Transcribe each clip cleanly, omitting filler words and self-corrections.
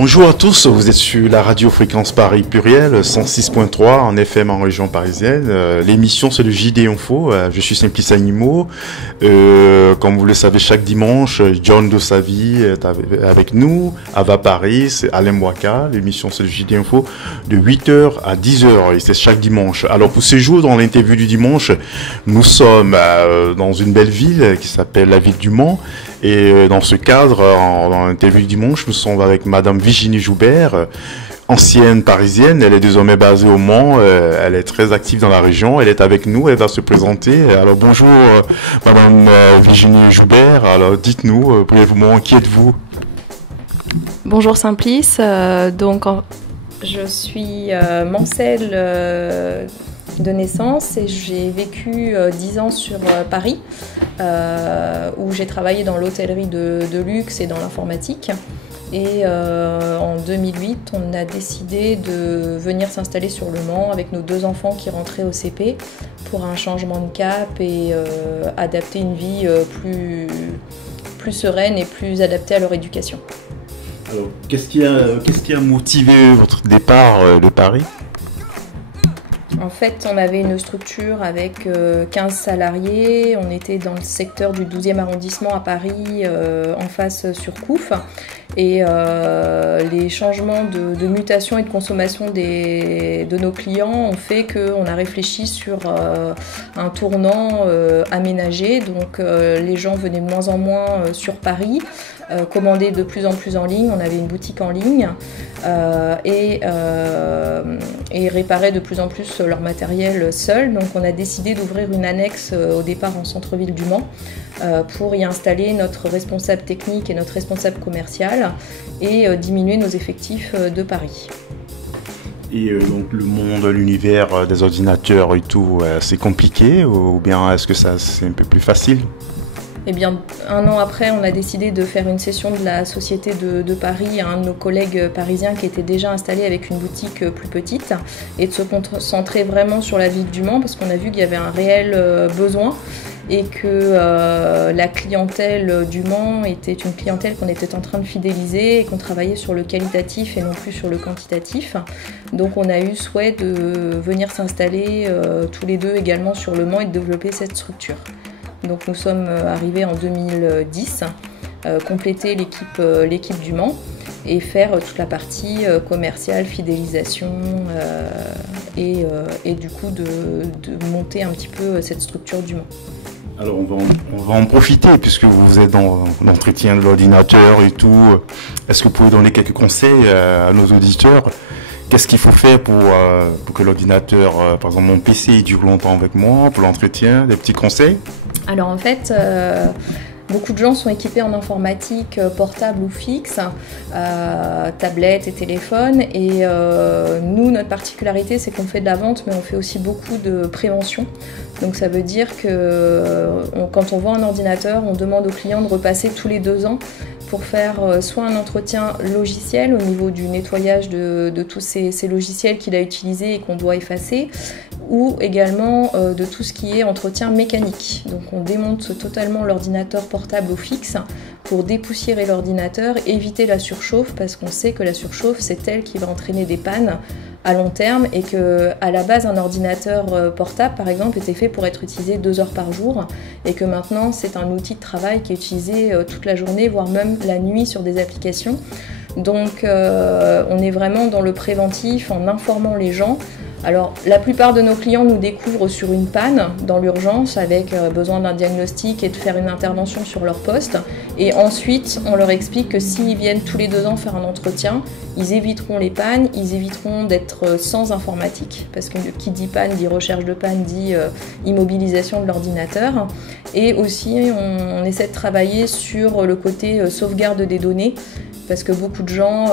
Bonjour à tous, vous êtes sur la radio Fréquence Paris Pluriel, 106.3 en FM en région parisienne. L'émission c'est le JD Info, je suis Simplice Animaux. Comme vous le savez, chaque dimanche, John Dossavi est avec nous, Ava Paris, c'est Alain Mwaka. L'émission c'est le JD Info de 8h à 10h et c'est chaque dimanche. Alors pour ce jour, dans l'interview du dimanche, nous sommes dans une belle ville qui s'appelle la ville du Mans. Et dans ce cadre, dans l'interview du dimanche, nous sommes avec Madame Virginie Joubert, ancienne parisienne. Elle est désormais basée au Mans. Elle est très active dans la région. Elle est avec nous. Elle va se présenter. Alors bonjour, Madame Virginie Joubert. Alors dites-nous brièvement, qui êtes-vous? Bonjour Simplice. Je suis mancelle de naissance et j'ai vécu 10 ans sur Paris où j'ai travaillé dans l'hôtellerie de luxe et dans l'informatique. Et en 2008, on a décidé de venir s'installer sur le Mans avec nos 2 enfants qui rentraient au CP pour un changement de cap et adapter une vie plus sereine et plus adaptée à leur éducation. Alors, qu'est-ce qui a motivé votre départ de Paris ? En fait, on avait une structure avec 15 salariés. On était dans le secteur du 12e arrondissement à Paris, en face sur Couf. Et les changements de mutation et de consommation de nos clients ont fait qu'on a réfléchi sur un tournant aménagé. Donc les gens venaient de moins en moins sur Paris, commandaient de plus en plus en ligne. On avait une boutique en ligne et réparaient de plus en plus leur matériel seuls. Donc on a décidé d'ouvrir une annexe au départ en centre-ville du Mans pour y installer notre responsable technique et notre responsable commercial et diminuer nos effectifs de Paris. Et donc le monde, l'univers des ordinateurs et tout, c'est compliqué ou bien est-ce que c'est un peu plus facile ? Eh bien, 1 an après, on a décidé de faire une session de la Société de Paris à un de nos collègues parisiens qui était déjà installé avec une boutique plus petite et de se concentrer vraiment sur la ville du Mans parce qu'on a vu qu'il y avait un réel besoin et que la clientèle du Mans était une clientèle qu'on était en train de fidéliser et qu'on travaillait sur le qualitatif et non plus sur le quantitatif. Donc on a eu souhait de venir s'installer tous les deux également sur le Mans et de développer cette structure. Donc nous sommes arrivés en 2010, compléter l'équipe du Mans et faire toute la partie commerciale, fidélisation et du coup de monter un petit peu cette structure du Mans. Alors on va en profiter puisque vous êtes dans l'entretien de l'ordinateur et tout. Est-ce que vous pouvez donner quelques conseils à nos auditeurs ? Qu'est-ce qu'il faut faire pour que l'ordinateur, par exemple mon PC, dure longtemps avec moi, pour l'entretien, des petits conseils ? Alors en fait, beaucoup de gens sont équipés en informatique portable ou fixe, tablettes et téléphones. Et nous, notre particularité, c'est qu'on fait de la vente, mais on fait aussi beaucoup de prévention. Donc ça veut dire que quand on vend un ordinateur, on demande au client de repasser tous les 2 ans pour faire soit un entretien logiciel au niveau du nettoyage de tous ces logiciels qu'il a utilisés et qu'on doit effacer, ou également de tout ce qui est entretien mécanique. Donc on démonte totalement l'ordinateur portable ou fixe pour dépoussiérer l'ordinateur, éviter la surchauffe, parce qu'on sait que la surchauffe, c'est elle qui va entraîner des pannes à long terme et que à la base un ordinateur portable par exemple était fait pour être utilisé 2 heures par jour et que maintenant c'est un outil de travail qui est utilisé toute la journée voire même la nuit sur des applications. Donc on est vraiment dans le préventif en informant les gens. Alors la plupart de nos clients nous découvrent sur une panne dans l'urgence avec besoin d'un diagnostic et de faire une intervention sur leur poste et ensuite on leur explique que s'ils viennent tous les 2 ans faire un entretien, ils éviteront les pannes, ils éviteront d'être sans informatique parce que qui dit panne dit recherche de panne dit immobilisation de l'ordinateur et aussi on essaie de travailler sur le côté sauvegarde des données parce que beaucoup de gens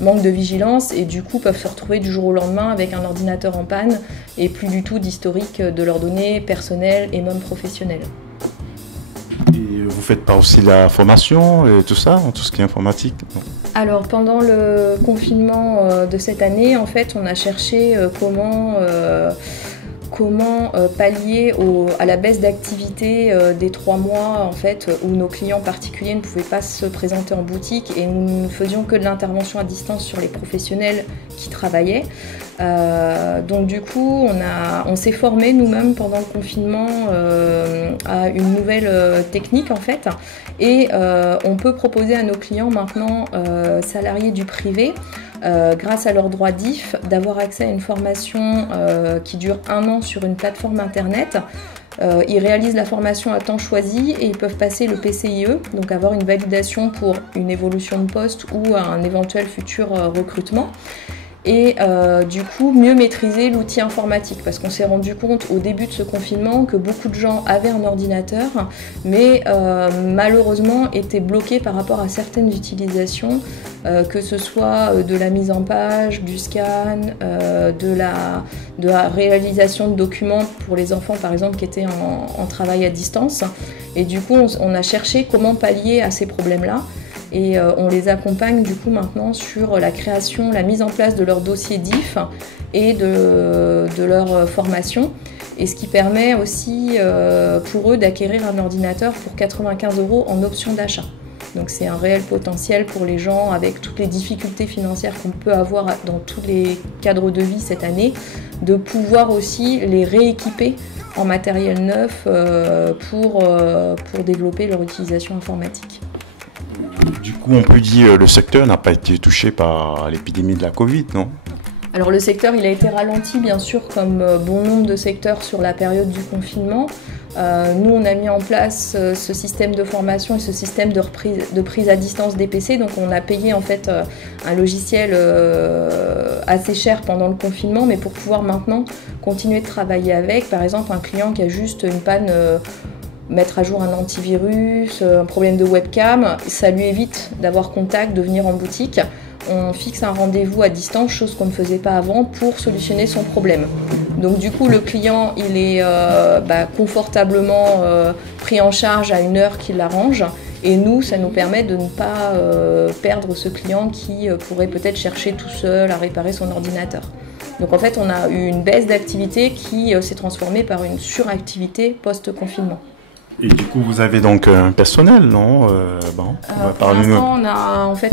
manquent de vigilance et du coup peuvent se retrouver du jour au lendemain avec un ordinateur en panne et plus du tout d'historique de leurs données personnelles et même professionnelles. Et vous faites pas aussi la formation et tout ça, tout ce qui est informatique ? Non. Alors pendant le confinement de cette année, en fait, on a cherché comment comment pallier à la baisse d'activité des 3 mois en fait, où nos clients particuliers ne pouvaient pas se présenter en boutique et nous ne faisions que de l'intervention à distance sur les professionnels qui travaillaient. Donc du coup, on s'est formé nous-mêmes pendant le confinement à une nouvelle technique en fait, et on peut proposer à nos clients maintenant salariés du privé, grâce à leur droit DIF, d'avoir accès à une formation qui dure 1 an sur une plateforme internet. Ils réalisent la formation à temps choisi et ils peuvent passer le PCIE, donc avoir une validation pour une évolution de poste ou un éventuel futur recrutement. Et du coup mieux maîtriser l'outil informatique, parce qu'on s'est rendu compte au début de ce confinement que beaucoup de gens avaient un ordinateur mais malheureusement étaient bloqués par rapport à certaines utilisations, que ce soit de la mise en page, du scan, de la réalisation de documents pour les enfants par exemple qui étaient en travail à distance, et du coup on a cherché comment pallier à ces problèmes-là. Et on les accompagne du coup maintenant sur la création, la mise en place de leur dossier DIF et de leur formation. Et ce qui permet aussi pour eux d'acquérir un ordinateur pour 95 € en option d'achat. Donc c'est un réel potentiel pour les gens avec toutes les difficultés financières qu'on peut avoir dans tous les cadres de vie cette année, de pouvoir aussi les rééquiper en matériel neuf pour développer leur utilisation informatique. Du coup, on peut dire que le secteur n'a pas été touché par l'épidémie de la Covid, non? Alors le secteur, il a été ralenti bien sûr comme bon nombre de secteurs sur la période du confinement. Nous, on a mis en place ce système de formation et ce système de prise à distance des PC. Donc on a payé en fait un logiciel assez cher pendant le confinement, mais pour pouvoir maintenant continuer de travailler avec. Par exemple, un client qui a juste une panne, mettre à jour un antivirus, un problème de webcam, ça lui évite d'avoir contact, de venir en boutique. On fixe un rendez-vous à distance, chose qu'on ne faisait pas avant, pour solutionner son problème. Donc du coup, le client, il est confortablement pris en charge à une heure qui l'arrange. Et nous, ça nous permet de ne pas perdre ce client qui pourrait peut-être chercher tout seul à réparer son ordinateur. Donc en fait, on a eu une baisse d'activité qui s'est transformée par une suractivité post-confinement. Et du coup, vous avez donc un personnel, non? Pour l'instant,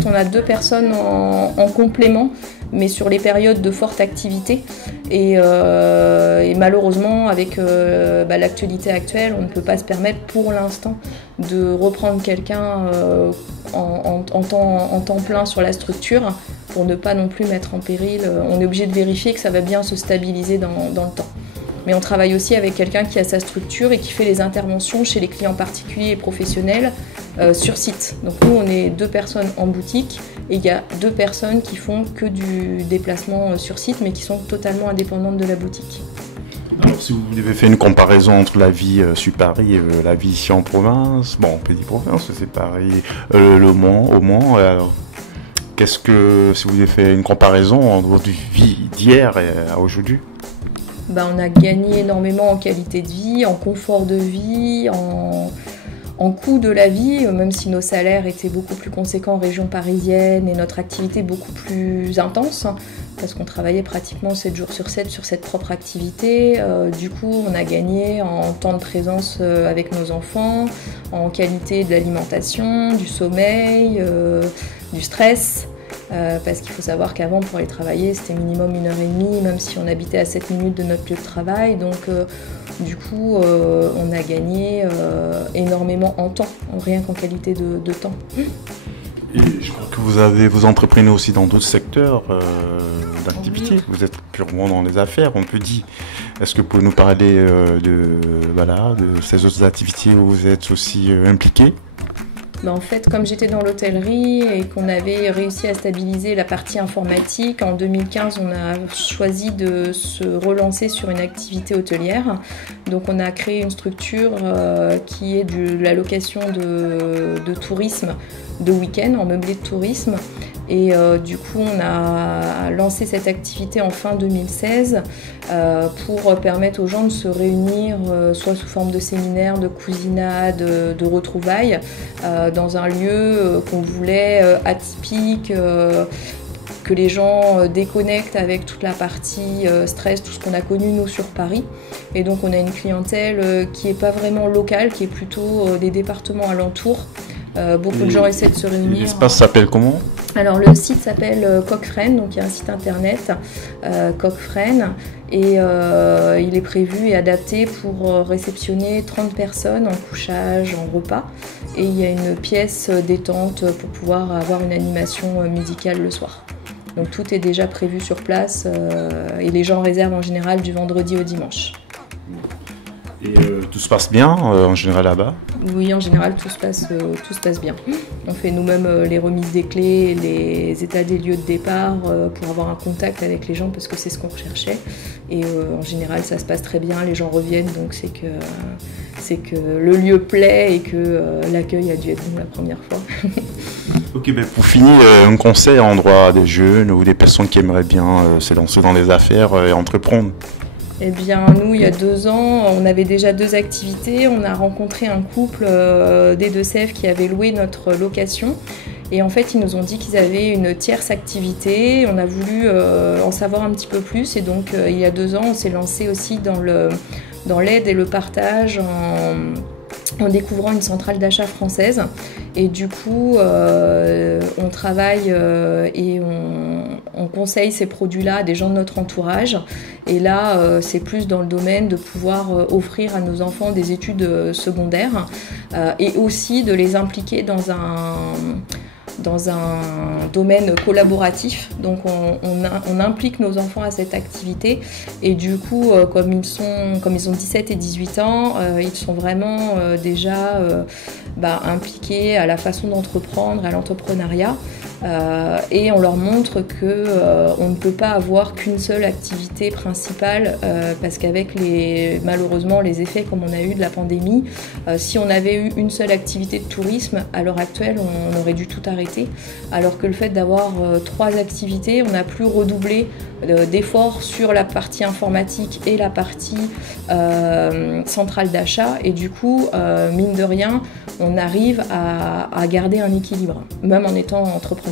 on a 2 personnes en complément, mais sur les périodes de forte activité. Et malheureusement, avec l'actualité actuelle, on ne peut pas se permettre pour l'instant de reprendre quelqu'un en temps plein sur la structure, pour ne pas non plus mettre en péril. On est obligé de vérifier que ça va bien se stabiliser dans le temps. Mais on travaille aussi avec quelqu'un qui a sa structure et qui fait les interventions chez les clients particuliers et professionnels sur site. Donc nous, on est 2 personnes en boutique et il y a 2 personnes qui font que du déplacement sur site, mais qui sont totalement indépendantes de la boutique. Alors si vous devez faire une comparaison entre la vie sur Paris et la vie ici en province, bon, on peut dire province, c'est Paris, au Mans, alors qu'est-ce que, si vous devez faire une comparaison entre la vie d'hier et à aujourd'hui? On a gagné énormément en qualité de vie, en confort de vie, en coût de la vie, même si nos salaires étaient beaucoup plus conséquents en région parisienne et notre activité beaucoup plus intense, parce qu'on travaillait pratiquement 7 jours sur 7 sur cette propre activité. Du coup, on a gagné en temps de présence avec nos enfants, en qualité de l'alimentation, du sommeil, du stress. Parce qu'il faut savoir qu'avant, pour aller travailler, c'était minimum 1h30, même si on habitait à 7 minutes de notre lieu de travail. Donc du coup, on a gagné énormément en temps, rien qu'en qualité de temps. Et je crois que vous entreprenez aussi dans d'autres secteurs d'activité. Oui. Vous êtes purement dans les affaires, on peut dire. Est-ce que vous pouvez nous parler de ces autres activités où vous êtes aussi impliqué? En fait, comme j'étais dans l'hôtellerie et qu'on avait réussi à stabiliser la partie informatique, en 2015, on a choisi de se relancer sur une activité hôtelière. Donc on a créé une structure qui est de la location de tourisme de week-end, en meublé de tourisme. Et du coup, on a lancé cette activité en fin 2016 pour permettre aux gens de se réunir, soit sous forme de séminaires, de cousinades, de retrouvailles, dans un lieu qu'on voulait atypique, que les gens déconnectent avec toute la partie stress, tout ce qu'on a connu nous sur Paris. Et donc on a une clientèle qui n'est pas vraiment locale, qui est plutôt des départements alentours. Beaucoup de gens essaient de se réunir. L'espace s'appelle comment ? Alors le site s'appelle Cochrane, donc il y a un site internet Cochrane, et il est prévu et adapté pour réceptionner 30 personnes en couchage, en repas, et il y a une pièce détente pour pouvoir avoir une animation musicale le soir. Donc tout est déjà prévu sur place et les gens réservent en général du vendredi au dimanche. Et tout se passe bien en général là-bas ? Oui, en général tout se passe bien. On fait nous-mêmes les remises des clés, les états des lieux de départ pour avoir un contact avec les gens parce que c'est ce qu'on recherchait. Et en général ça se passe très bien, les gens reviennent, donc c'est que le lieu plaît et que l'accueil a dû être bon la première fois. Ok, ben pour finir, un conseil à l'endroit des jeunes ou des personnes qui aimeraient bien se lancer dans les affaires et entreprendre ? Eh bien, nous, il y a 2 ans, on avait déjà 2 activités. On a rencontré un couple des Deux-Sèvres qui avait loué notre location. Et en fait, ils nous ont dit qu'ils avaient une tierce activité. On a voulu en savoir un petit peu plus. Et donc, il y a 2 ans, on s'est lancé aussi dans l'aide et le partage en découvrant une centrale d'achat française. Et du coup, on travaille et on conseille ces produits-là à des gens de notre entourage. Et là, c'est plus dans le domaine de pouvoir offrir à nos enfants des études secondaires et aussi de les impliquer dans un domaine collaboratif. Donc on implique nos enfants à cette activité et du coup comme ils ont 17 et 18 ans, ils sont vraiment déjà impliqués à la façon d'entreprendre, à l'entrepreneuriat. Et on leur montre on ne peut pas avoir qu'une seule activité principale parce qu'avec malheureusement les effets comme on a eu de la pandémie, si on avait eu une seule activité de tourisme, à l'heure actuelle on aurait dû tout arrêter, alors que le fait d'avoir 3 activités, on a plus redoublé d'efforts sur la partie informatique et la partie centrale d'achat et du coup mine de rien on arrive à garder un équilibre même en étant entrepreneur.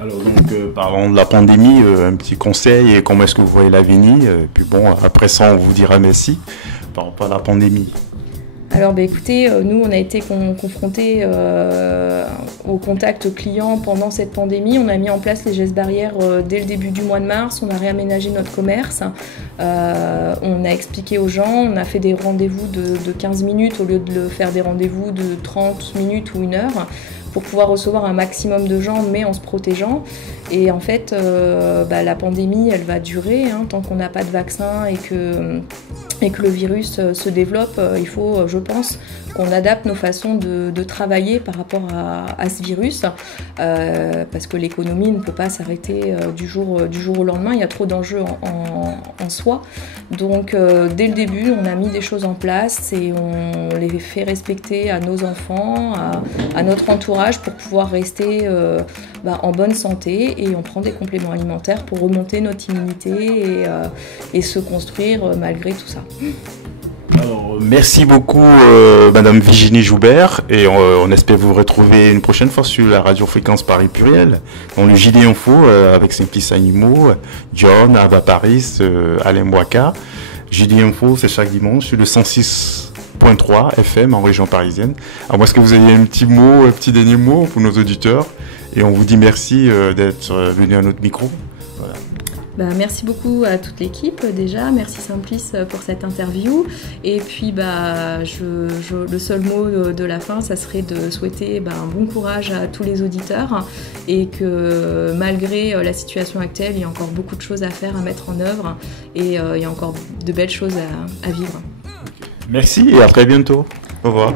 Alors donc parlons de la pandémie, un petit conseil et comment est-ce que vous voyez l'avenir, puis bon après ça on vous dira merci par rapport à la pandémie. Alors écoutez, nous on a été confrontés au contact client pendant cette pandémie. On a mis en place les gestes barrières dès le début du mois de mars. On a réaménagé notre commerce. On a expliqué aux gens. On a fait des rendez-vous de 15 minutes au lieu de faire des rendez-vous de 30 minutes ou 1 heure pour pouvoir recevoir un maximum de gens mais en se protégeant. Et en fait, la pandémie, elle va durer tant qu'on n'a pas de vaccin et que le virus se développe. Il faut, je pense, qu'on adapte nos façons de travailler par rapport à ce virus parce que l'économie ne peut pas s'arrêter du jour au lendemain. Il y a trop d'enjeux en soi. Donc, dès le début, on a mis des choses en place et on les fait respecter à nos enfants, à notre entourage pour pouvoir rester en bonne santé et on prend des compléments alimentaires pour remonter notre immunité et se construire malgré tout ça. Alors, merci beaucoup Madame Virginie Joubert et on espère vous retrouver une prochaine fois sur la radio Fréquence Paris Pluriel dans le JD Info avec Simplice Animaux, John, Ava Paris, Alain Boaka. JD Info c'est chaque dimanche sur le 106.3 FM en région parisienne. Alors est-ce que vous avez un petit dernier mot pour nos auditeurs et on vous dit merci d'être venu à notre micro. Voilà. Merci beaucoup à toute l'équipe déjà, merci Simplice pour cette interview et puis le seul mot de la fin ça serait de souhaiter un bon courage à tous les auditeurs et que malgré la situation actuelle il y a encore beaucoup de choses à faire, à mettre en œuvre et il y a encore de belles choses à vivre. Merci et à très bientôt, au revoir.